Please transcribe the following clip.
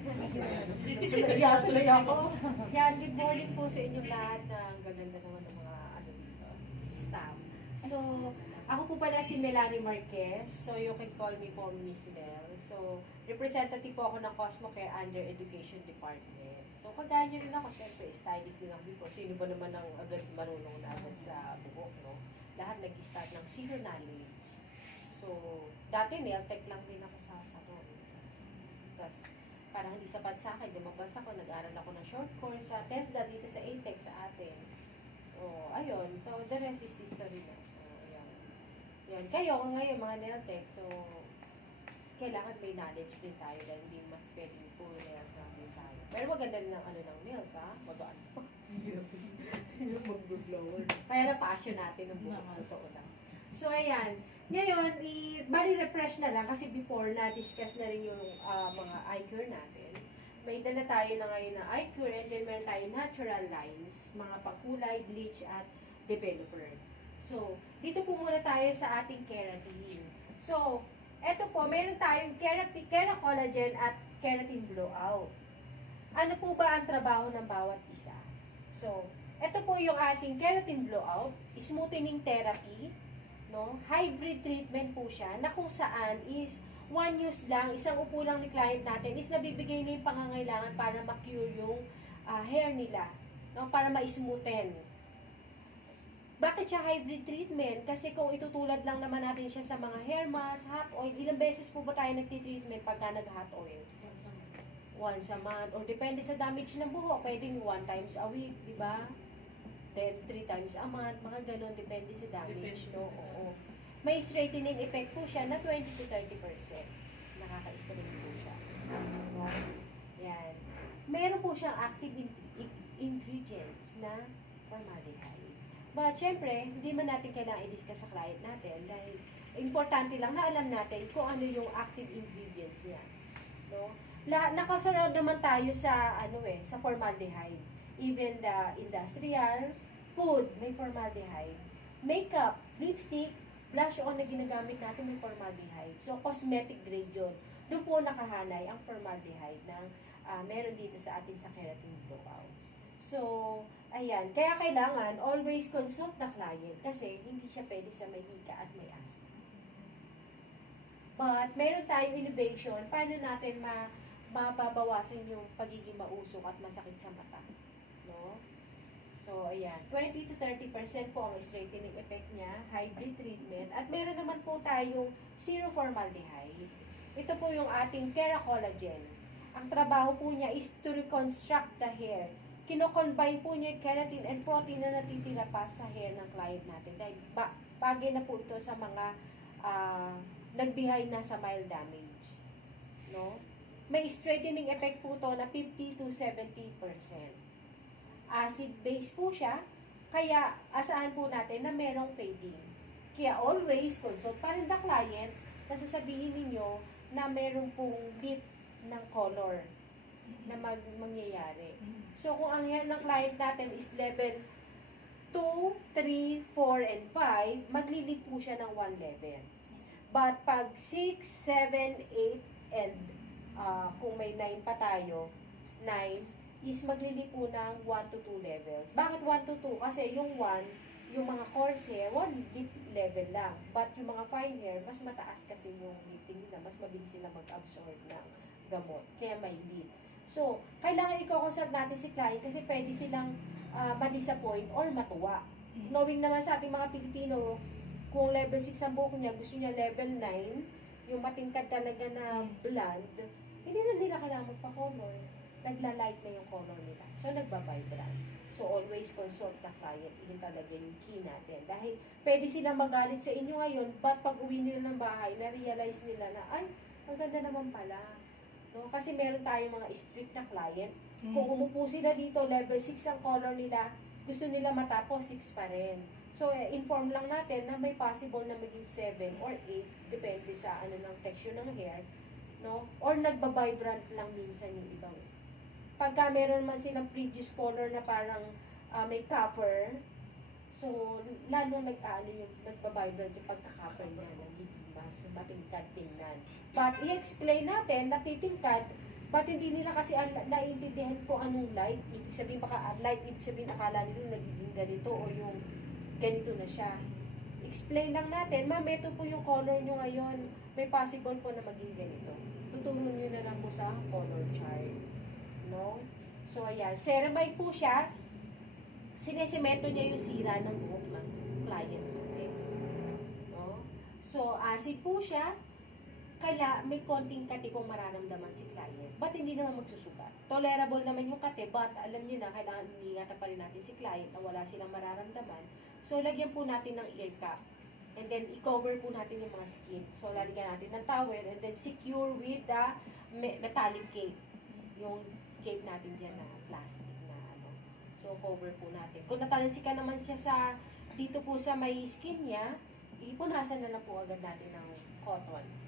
Naiya tuloy ako. Yan, good morning po sa inyong lahat. Ang gaganda naman ng mga ano dito, staff. So, ako po pala si Melanie Marquez. So, you can call me po Miss Mel. So, representative po ako ng Cosmo Care under Education Department. So, kagaya nyo rin ako, syempre, stylist din ako dito. Sino ba naman ang agad marunong na agad sa buhok, no? Lahat nag-start ng zero knowledge. So, dati nail tech lang din ako sa salon. Tapos, parang hindi sapat sa akin, lumabas ako, nag-aral ako ng short course sa TESDA dito sa ATEC sa atin. So, ayun. So, the rest is history na. So, ayan. Yan. Kayo, ngayon, mga nail tech, so, kailangan may knowledge din tayo dahil hindi pwedeng puro nails lang din tayo. Pero maganda rin ang ano ng nails, ha? Magaan pa. Hirap mag-blower. Kaya na passion natin ng buhok. Totoo lang. So, ayan. Ngayon, bali refresh na lang kasi before na-discuss na rin yung mga eye cure natin. May dala tayo na ngayon na eye cure and then meron tayo natural lines, mga pagkulay, bleach at developer. So, dito po muna tayo sa ating keratin. So, eto po, meron tayong Keracollagen at keratin blowout. Ano po ba ang trabaho ng bawat isa? So, eto po yung ating keratin blowout, smoothening therapy, no? Hybrid treatment po siya na kung saan is one use lang, isang upo lang ni client natin is nabibigay na yung pangangailangan para ma-cure yung hair nila, no? Para ma-smoothen. Bakit siya hybrid treatment? Kasi kung itutulad lang naman natin siya sa mga hair mask, hot oil, ilang beses po ba tayo nagtitreatment pagka nag-hot oil? Once a month. Or depende sa damage ng buhok, pwedeng 1 times a week, di ba? Then 3 times a month, mga ganun, depende sa damage, no? Oo. May straightening effect po siya na 20 to 30%. Nakaka-straighten po siya. No? Yan. Meron po siyang active ingredients na formaldehyde. But, syempre, hindi man natin kailangan i-discuss sa client natin dahil importante lang na alam natin kung ano yung active ingredients niya. No? Nakasurround naman tayo sa, sa formaldehyde. Even the industrial, food, may formaldehyde. Makeup, lipstick, blush on na ginagamit natin may formaldehyde. So, cosmetic grade yun. Doon po nakahanay ang formaldehyde na meron dito sa atin sa keratin blowout. So, ayan. Kaya kailangan always consult the client kasi hindi siya pwede sa may hika at may asthma. But, meron tayong innovation. Paano natin mababawasan yung pagiging mausok at masakit sa mata? No? So, ayan. 20 to 30% po ang straightening effect niya, hybrid treatment. At meron naman po tayong zero formaldehyde. Ito po yung ating Keracollagen. Ang trabaho po niya is to reconstruct the hair. Kino-combine po niya yung keratin and protein na natitira pa sa hair ng client natin. Dahil bagay na po ito sa mga nag-behind na sa mild damage. No? May straightening effect po to na 50 to 70%. Acid base po siya, kaya asahan po natin na merong fading. Kaya always consult pa rin the client na sasabihin ninyo na merong pong dip ng color na mangyayari. So, kung ang hair ng client natin is level 2, 3, 4, and 5, maglilip po siya ng 1 level. But pag 6, 7, 8, and kung may 9 pa tayo, 9 is maglilip po ng 1 to 2 levels. Bakit 1 to 2? Kasi yung 1, yung mga coarse hair, 1 deep level lang. But yung mga fine hair, mas mataas kasi yung lifting nila, mas mabilis sila mag-absorb ng gamot. Kaya may lip. So, kailangan i-consult natin si client kasi pwede silang ma-disappoint or matuwa. Knowing naman sa ating mga Pilipino, kung level 6 ang buhok niya, gusto niya level 9, yung matingkad talaga na blonde, hindi na nila kailangan magpa-color. Nagla-light na yung color nila. So, nagba-vibrant. So, always consult the client. Yun talaga yung key natin. Dahil pwede silang magalit sa inyo ngayon, but pag uwi nila ng bahay, na-realize nila na, ay, ang ganda naman pala. No? Kasi meron tayong mga strict na client. Kung umupo sila dito, level 6 ang color nila, gusto nila matapos 6 pa rin. So, inform lang natin na may possible na maging 7 or 8, depende sa ng texture ng hair, no? Or nagba-vibrant lang minsan yung ibang. Pagka meron man silang previous color na parang may copper, so, lalo nagba-vibrant yung pagka-copper niya, nagiging mas matingkad tingnan. But, i-explain natin na titingkad But hindi nila kasi naiintindihan kung anong light. Ibig sabihin, baka light, ibig sabihin akala nila nagiging ganito o yung ganito na siya. Explain lang natin, ma'am, ito po yung color nyo ngayon. May possible po na maging ganito. Tuturo nyo na lang po sa color chart. No? So, ayan. Ceramide po siya. Sinesemento niya yung sira ng buhok ng client natin. No? So, acid po siya. Kaya may konting kati pong mararamdaman si client. But hindi naman magsusugat. Tolerable naman yung kati, but alam niyo na, kailangan ingatan pa rin natin si client na wala silang mararamdaman. So, lagyan po natin ng ear cap. And then, i-cover po natin yung mga skin. So, lalagyan natin ng towel and then secure with the metallic cape. Yung cape natin dyan na plastic na ano. So, cover po natin. Kung natalansikan naman siya dito po sa may skin niya, ipunasan na lang po agad natin ng cotton.